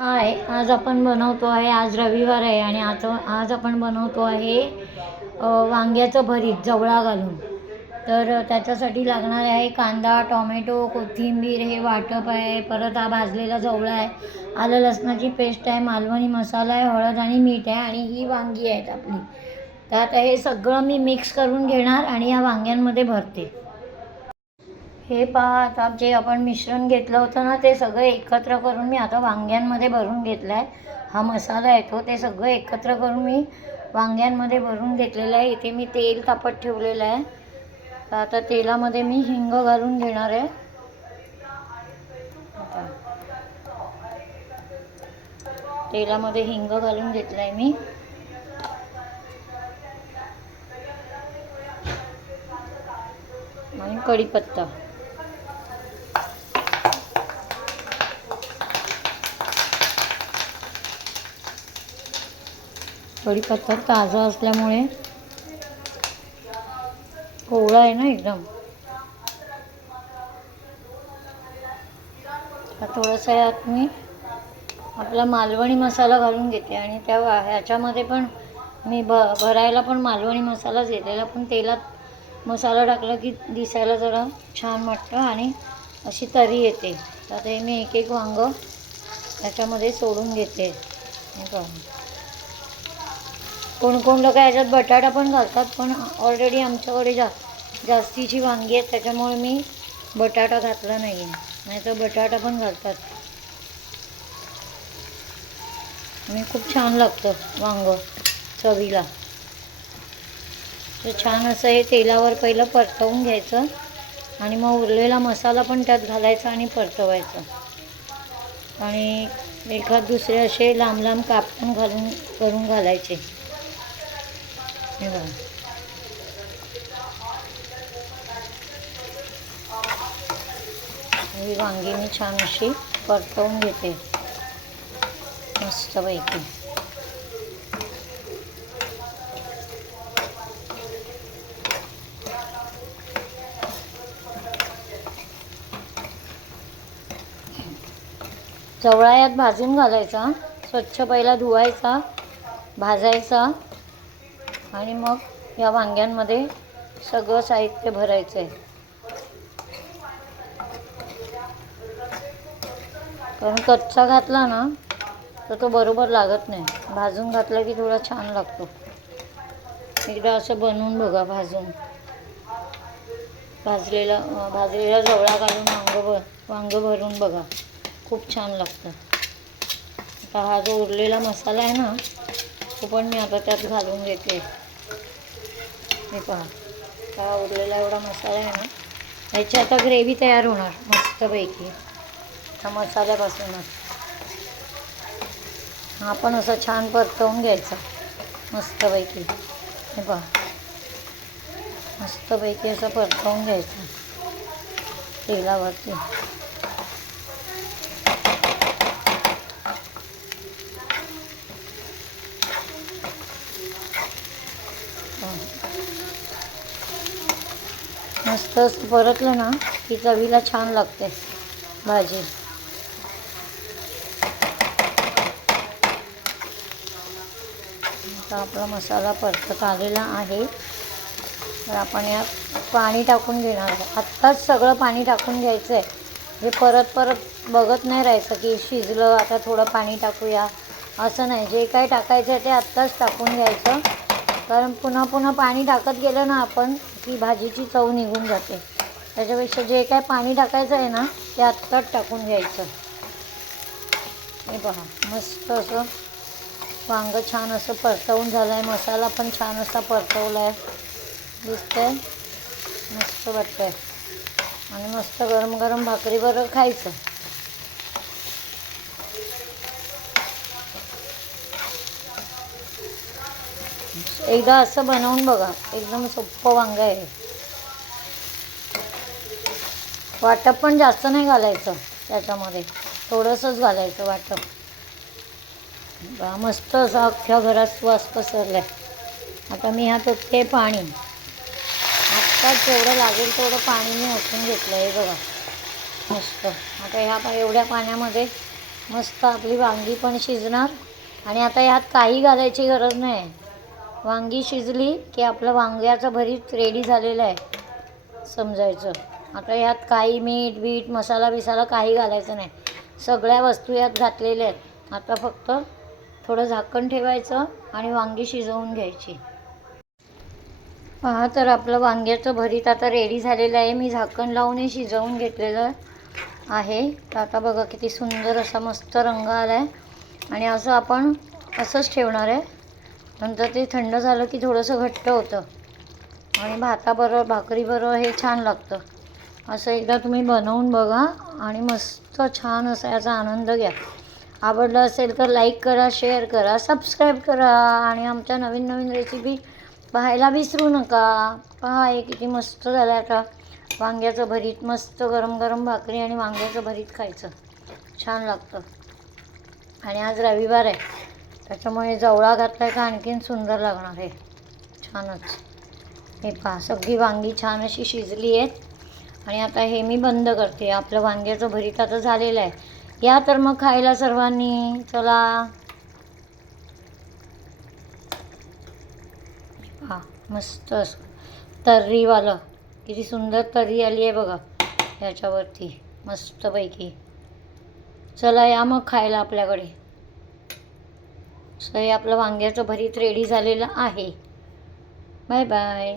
हाय, आज आपण बनवतो आहे, आज रविवार आहे आणि आज आपण बनवतो आहे वांग्याचं भरीत जवळा घालून. तर त्याच्यासाठी लागणार आहे कांदा, टोमॅटो, कोथिंबीर, हे वाटप आहे. परत हा भाजलेला जवळा आहे, आलं लसणाची पेस्ट आहे, मालवणी मसाला आहे, हळद आणि मीठ आहे आणि ही वांगी आहेत आपली. तर आता हे सगळं मी मिक्स करून घेणार आणि या वांग्यांमध्ये भरते. हे पहा, आता जे आपण मिश्रण घेतलं होतं ना, ते सगळं एकत्र करून मी आता वांग्यांमध्ये भरून घेतलं आहे. हा मसाला आहे ते सगळं एकत्र करून मी वांग्यांमध्ये भरून घेतलेलं आहे. इथे मी तेल तापत ठेवलेलं आहे. तर आता तेलामध्ये मी हिंग घालून घेणार आहे. आता तेलामध्ये हिंग घालून घेतलं आहे मी. आणि कढीपत्ता. कढीपत्ता ताजा असल्यामुळे कोवळा आहे ना एकदम. थोडंसं यात मी आपला मालवणी मसाला घालून घेते आणि त्या ह्याच्यामध्ये पण मी भरायला पण मालवणी मसालाच घेतलेला, पण तेलात मसाला टाकला की दिसायला जरा छान वाटतं आणि अशी तरी येते. तर आता हे मी एक एक वांगं त्याच्यामध्ये सोडून घेते. कोण लोक याच्यात बटाटा पण घालतात, पण ऑलरेडी आमच्याकडे जास्तीची वांगी आहेत, त्याच्यामुळे मी बटाटा घातला नाही आहे. नाही तर बटाटा पण घालतात आणि खूप छान लागतं वांगं चवीला. तर छान असं हे तेलावर पहिलं परतवून घ्यायचं आणि मग उरलेला मसाला पण त्यात घालायचा आणि परतवायचा. आणि एखाद दुसरे असे लांब लांब कापून करून घालायचे. हे बघा, ही वांगी मी छान अशी परतवून घेते मस्तपैकी. जवळा यात भाजून घालायचा, स्वच्छ पहिला धुवायचा, भाजायचा आणि मग या वांग्यांमध्ये सगळं साहित्य भरायचं आहे. कारण कच्चा घातला ना तर तो बरोबर लागत नाही, भाजून घातला की थोडा छान लागतो. एकदा असं बनवून बघा, भाजलेला जवळा घालून वांगं भरून बघा, खूप छान लागतं. आता हा जो उरलेला मसाला आहे ना, तो पण मी आता त्यात घालून घेते. हे पहा, हा उरलेला एवढा मसाला आहे ना, ह्याची आता ग्रेव्ही तयार होणार मस्तपैकी त्या मसाल्यापासूनच. हा पण असं छान परतवून घ्यायचा मस्तपैकी. हे पहा, मस्तपैकी असं परतवून घ्यायचं तेलावरती. मस्त परतलं ना की चवीला छान लागते भाजी. आता आपला मसाला परतत आलेला आहे. तर आपण यात पाणी टाकून घेणार आहे. आत्ताच सगळं पाणी टाकून घ्यायचं आहे. जे परत बघत नाही राहायचं की शिजलं, आता थोडं पाणी टाकूया, असं नाही. जे काय टाकायचं आहे ते आत्ताच टाकून घ्यायचं. कारण पुन्हा पाणी टाकत गेलं ना आपण की भाजीची चव निघून जाते. त्याच्यापेक्षा जे काय पाणी टाकायचं आहे ना ते आत्ताच टाकून घ्यायचं. हे पहा, मस्त असं वांगं छान असं परतवून झालं आहे. मसाला पण छान असा परतवला आहे, दिसतंय, मस्त वाटतं आहे. आणि मस्त गरम गरम भाकरीबरोबर खायचं. एकदा असं बनवून बघा, एकदम सोपं वांगं आहे. वाटप पण जास्त नाही घालायचं त्याच्यामध्ये, थोडंसंच घालायचं वाटप. मस्त असं अख्ख्या घरात सुवास पसरला आहे. आता मी ह्यात ओतते पाणी. आत्ताच जेवढं लागेल तेवढं पाणी मी ओतून घेतलं आहे बघा, मस्त. आता ह्या एवढ्या पाण्यामध्ये मस्त आपली वांगी पण शिजणार. आणि आता यात काही घालायची गरज नाही. वांगी शिजली की आपलं वांग्याचं भरीत रेडी झालेलं आहे समजायचं. आता यात काही मीठ बीट मसाला बिसाला काही घालायचं नाही. सगळ्या वस्तू यात घातलेल्या आहेत. आता फक्त थोडं झाकण ठेवायचं आणि वांगी शिजवून घ्यायची. पहा तर आपलं वांग्याचं भरीत आता रेडी झालेलं आहे. मी झाकण लावून शिजवून घेतलेलं आहे. तर आता बघा किती सुंदर असा मस्त रंग आला आहे. आणि असं आपण असंच ठेवणार आहे. नंतर ते थंड झालं की थोडंसं घट्ट होतं आणि भाताबरोबर भाकरीबरोबर हे छान लागतं. असं एकदा तुम्ही बनवून बघा आणि मस्त छान असा याचा आनंद घ्या. आवडलं असेल तर लाईक करा, शेअर करा, सबस्क्राईब करा आणि आमच्या नवीन नवीन रेसिपी पाहायला विसरू नका. पहा हे किती मस्त झालं. आता वांग्याचं भरीत मस्त गरम गरम भाकरी आणि वांग्याचं भरीत खायचं छान लागतं. आणि आज रविवार आहे त्याच्यामुळे जवळा घातला आहे का आणखीन सुंदर लागणार आहे. छानच. हे पहा सगळी वांगी छान अशी शिजली आहेत. आणि आता हे मी बंद करते. आपलं वांग्याचं भरीत आता झालेलं आहे. या तर मग खायला सर्वांनी. चला. पहा मस्त असं तर्रीवालं किती सुंदर तर्री आली आहे बघा ह्याच्यावरती मस्तपैकी. चला या मग खायला आपल्याकडे. सो हे आपलं वांग्याचं भरीत रेडी झालेलं आहे. Bye bye.